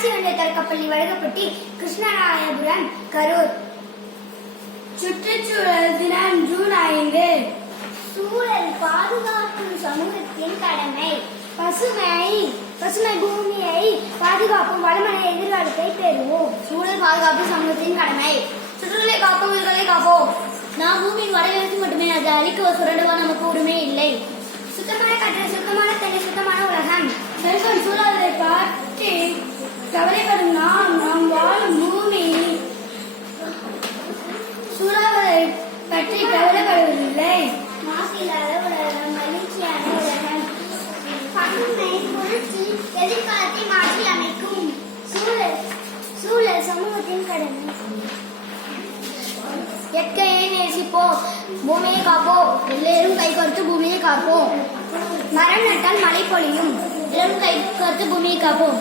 ஊராட்சி ஒன்றிய தொடக்கப்பள்ளி வடுகப்பட்டி, கிருஷ்ணராயபுரம், கரூர். சுற்றுச்சூழல் தினம் ஜூன் 5. சூழல் பாதுகாக்கும் சமூகத்தின் கடமை. பசுமை பூமியை பாதுகாப்பும் வளமான எதிர்காலத்தை பெறுவோம். சூழல் பாதுகாப்பு சமூகத்தின் கடமை. சுற்றுச்சூழலை காப்போம், உயிர்களை காப்போம். நாம் பூமியின் வடகிழக்கு மட்டுமே, அதை அழிக்க சுரண்டுவா நமக்கு உரிமை இல்லை. சுத்தமான காற்று, சுத்தமான தண்ணீர், சுத்தமான உலகம். சூழலை பற்றி கவலைப்படும் நாம் வாழும் பூமி சூழலை பற்றி கவலைப்படுவதில்லை. மாசில்லாத உலகம், மகிழ்ச்சியான உலகம். பசுமை புரட்சி எதிர்காலத்தை மாற்றி அமைக்கும். சூழல் சமூகத்தின் கடமை. இயற்கையை நேசிப்போம், பூமியை காப்போம். எல்லோரும் கை கோர்த்து பூமியை காப்போம். மரம் நட்டால் மழை பொழியும். எல்லோரும் கை கோர்த்து பூமியை காப்போம்.